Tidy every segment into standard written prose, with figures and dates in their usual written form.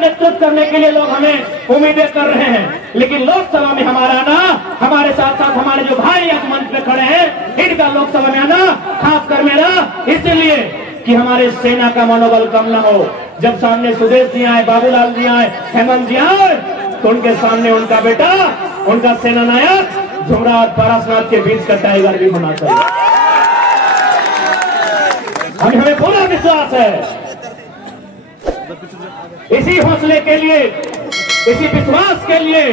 नेतृत्व करने के लिए लोग हमें उम्मीदें कर रहे हैं, लेकिन लोकसभा में हमारा आना, हमारे साथ साथ हमारे जो भाई आज मंच पे खड़े हैं, इनका लोकसभा में आना खासकर मेरा इसलिए कि हमारे सेना का मनोबल कम न हो। जब सामने सुदेश जी आए, बाबूलाल जी आए, हेमंत जी आए, तो उनके सामने उनका बेटा, उनका सेना नायक झुमरा और पारसनाथ के बीच का टाइगर भी होना चाहिए। हमें पूरा विश्वास है। इसी हौसले के लिए, इसी विश्वास के लिए,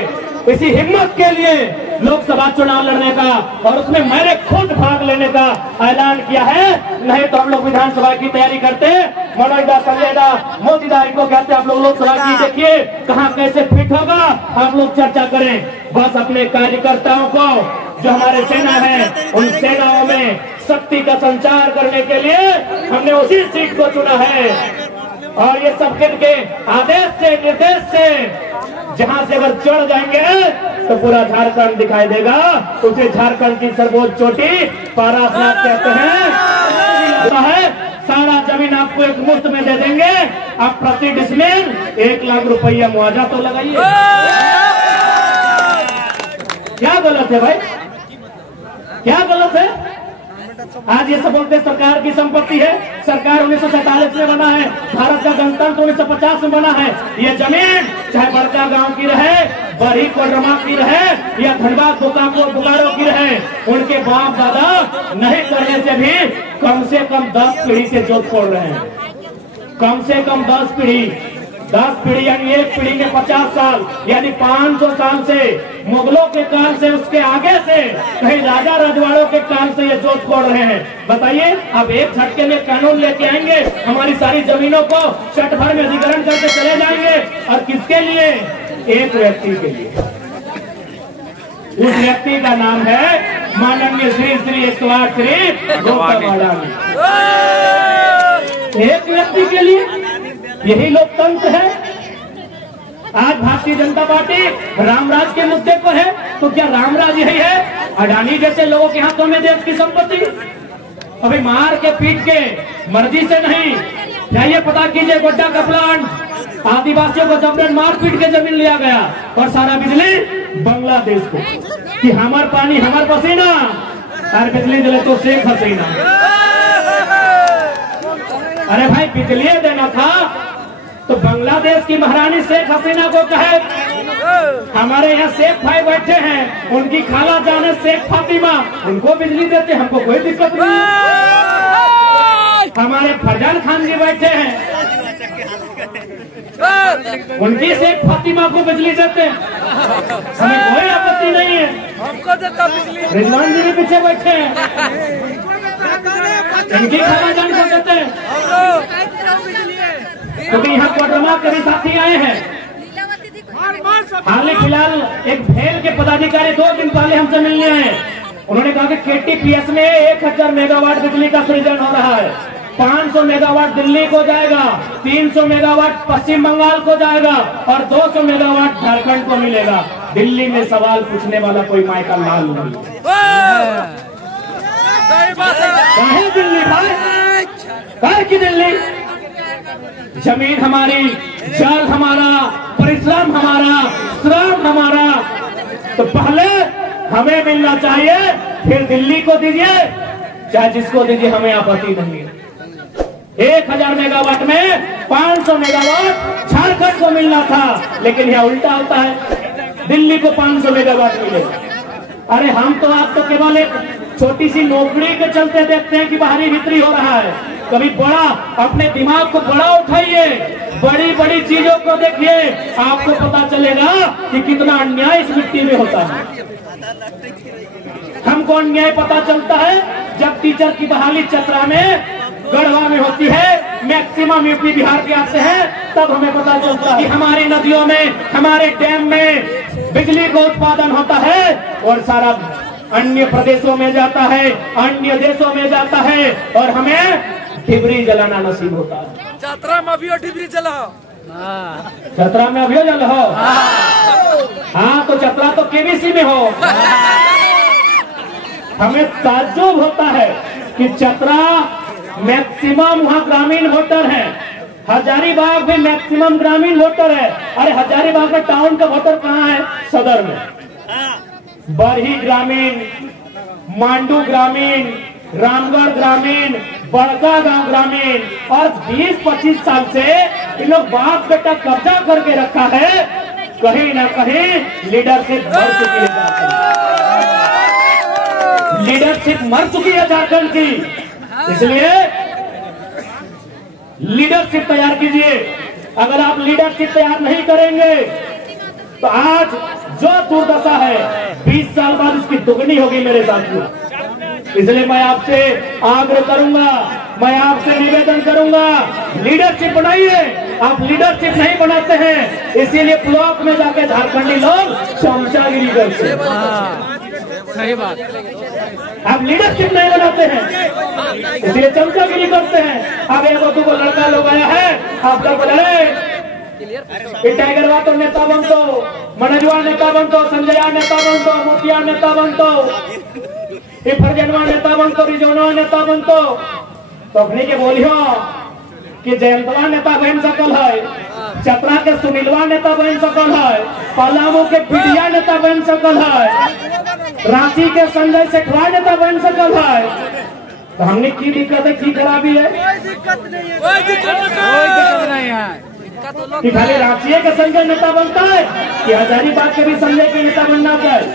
इसी हिम्मत के लिए लोकसभा चुनाव लड़ने का और उसमें मैंने खुद भाग लेने का ऐलान किया है। नहीं तो हम लोग विधानसभा की तैयारी करते, मनोज दा, संजय दा, मोदी दा इनको कहते आप लोग लोकसभा की देखिए कहाँ कैसे फिट होगा, आप लोग चर्चा करें। बस अपने कार्यकर्ताओं को, जो हमारे सेना है, उन सेनाओं में शक्ति का संचार करने के लिए हमने उसी सीट को चुना है। और ये सब के आदेश से, निर्देश से जहां से अगर चढ़ जाएंगे तो पूरा झारखंड दिखाई देगा। उसे झारखंड की सर्वोच्च चोटी पारसनाथ कहते हैं। सारा जमीन आपको एक मुफ्त में दे देंगे, आप प्रति डिसमिल 1 लाख रुपया मुआवजा तो लगाइए। क्या गलत है भाई, क्या गलत है? आज ये सब बोलते सरकार की संपत्ति है, सरकार 1947 में बना है, भारत का गणतंत्र 1950 में बना है। ये जमीन चाहे बड़का गांव की रहे, बड़ी कोडरमा की रहे या धनबाद बोकारो की रहे, उनके बाप दादा नहीं करने से भी कम से कम 10 पीढ़ी से जोत खोल रहे हैं। कम से कम 10 पीढ़ी यानी एक पीढ़ी में 50 साल यानी 500 साल से, मुगलों के काल से, उसके आगे से, कहीं राजा रजवाड़ों के काल से ये जोत खोल रहे हैं। बताइए, अब एक झटके में कानून लेके आएंगे, हमारी सारी जमीनों को शट भर में अधिग्रहण करके चले जाएंगे। और किसके लिए? एक व्यक्ति के लिए। उस व्यक्ति का नाम है माननीय श्री श्री 108 श्री गौतम अडानी। एक व्यक्ति के लिए, यही लोकतंत्र है। आज भारतीय जनता पार्टी रामराज के मुद्दे पर है, तो क्या रामराज यही है? अडानी जैसे लोगों के हाथों में देश की संपत्ति? अभी मार के पीट के, मर्जी से नहीं। जाइए पता कीजिए, गोड्डा का प्लांट आदिवासियों को जबरन मार पीट के जमीन लिया गया और सारा बिजली बांग्लादेश को, कि हमार पानी हमार पसीना और बिजली दिले तो शेख हसीना। अरे भाई, बिजली देना था तो बांग्लादेश की महारानी शेख हसीना को कहे। हमारे यहाँ शेख भाई बैठे हैं, उनकी खाला जाने शेख फातिमा, उनको बिजली देते, हमको कोई दिक्कत नहीं। हमारे फरजान खान जी बैठे हैं, उनकी शेख फातिमा को बिजली देते, हमें कोई आपत्ति नहीं है। हमको देता बिजली। रिजवान जी भी पीछे बैठे हैं, इनकी खाला जान को देते हैं। क्योंकि यहाँ कोडरमा के भी साथी आए हैं। हाल ही फिलहाल एक भेल के पदाधिकारी 2 दिन पहले हमसे मिलने आए। उन्होंने कहा कि KTPS में 1000 मेगावाट बिजली का सृजन हो रहा है। 500 मेगावाट दिल्ली को जाएगा, 300 मेगावाट पश्चिम बंगाल को जाएगा और 200 मेगावाट झारखंड को मिलेगा। दिल्ली में सवाल पूछने वाला कोई माय का लाल नहीं। काहे दिल्ली भाई, काहे की दिल्ली? जमीन हमारी, जल हमारा, परिश्रम हमारा, श्रम हमारा, तो पहले हमें मिलना चाहिए, फिर दिल्ली को दीजिए, चाहे जिसको दीजिए, हमें आपत्ति नहीं है। 1000 मेगावाट में 500 मेगावाट झारखंड को मिलना था, लेकिन यह उल्टा होता है, दिल्ली को 500 मेगावाट मिले। अरे हम तो आप तो केवल एक छोटी सी नौकरी के चलते देखते हैं कि बाहरी भीतरी हो रहा है। कभी बड़ा, अपने दिमाग को बड़ा उठाइए, बड़ी बड़ी चीजों को देखिए, आपको पता चलेगा कि कितना अन्याय इस मिट्टी में होता है। हमको अन्याय पता चलता है जब टीचर की बहाली चतरा में, गढ़वा में होती है, मैक्सिमम यूपी बिहार के आते हैं, तब हमें पता चलता है कि हमारी नदियों में, हमारे डैम में बिजली का उत्पादन होता है और सारा अन्य प्रदेशों में जाता है, अन्य देशों में जाता है और हमें डिबरी जलाना नसीब होता है। चतरा में अभी डिबरी जला, चतरा में अभी जल हो। हाँ, तो चतरा तो KBC में हो। हमें ताज्जुब होता है कि चतरा मैक्सिमम वहाँ ग्रामीण वोटर हैं, हजारीबाग में मैक्सिमम ग्रामीण वोटर है। अरे हजारीबाग में टाउन का वोटर कहाँ है? सदर में। बरही ग्रामीण, मांडू ग्रामीण, रामगढ़ ग्रामीण, बड़का गांव ग्रामीण, और 20-25 साल से इन लोग बाप बेटा कब्जा करके रखा है। कहीं ना कहीं लीडरशिप मर चुकी है लीडरशिप मर चुकी है झारखंड की। इसलिए लीडरशिप तैयार कीजिए। अगर आप लीडरशिप तैयार नहीं करेंगे तो आज जो दुर्दशा है 20 साल बाद इसकी दुगनी होगी मेरे साथियों। इसलिए मैं आपसे आग्रह करूंगा, मैं आपसे निवेदन करूंगा, लीडरशिप बनाइए। आप लीडरशिप नहीं बनाते हैं, इसीलिए ब्लॉक में जाके झारखंडी लोग चमचागिरी करते हैं। सही बात। आप लीडरशिप नहीं बनाते हैं, इसलिए चमचागिरी करते हैं। अब एक दो लड़का लोग आया है, आप लोग बोले टाइगरवा तो नेता बनतो, मनोजवा नेता बनतो, संजय नेता बनतो, मोतिया नेता बनतो, फरजनवा नेता बनतो, रिजोनवा नेता बनतो। तो अपने के बोलियो कि जयंतवा नेता बन सकल है, चतरा के सुनीलवा नेता बन सकल है, पलामू के पीडिया नेता बन सकल है, रांची के संजय सेठवा नेता बन सकल है। तो हमने की दिक्कत है, की खराबी है? कोई दिक्कत नहीं है। कि खाली रांची के संजय नेता बनता है कि हजारीबाग के भी संजय के नेता बनना चाहिए?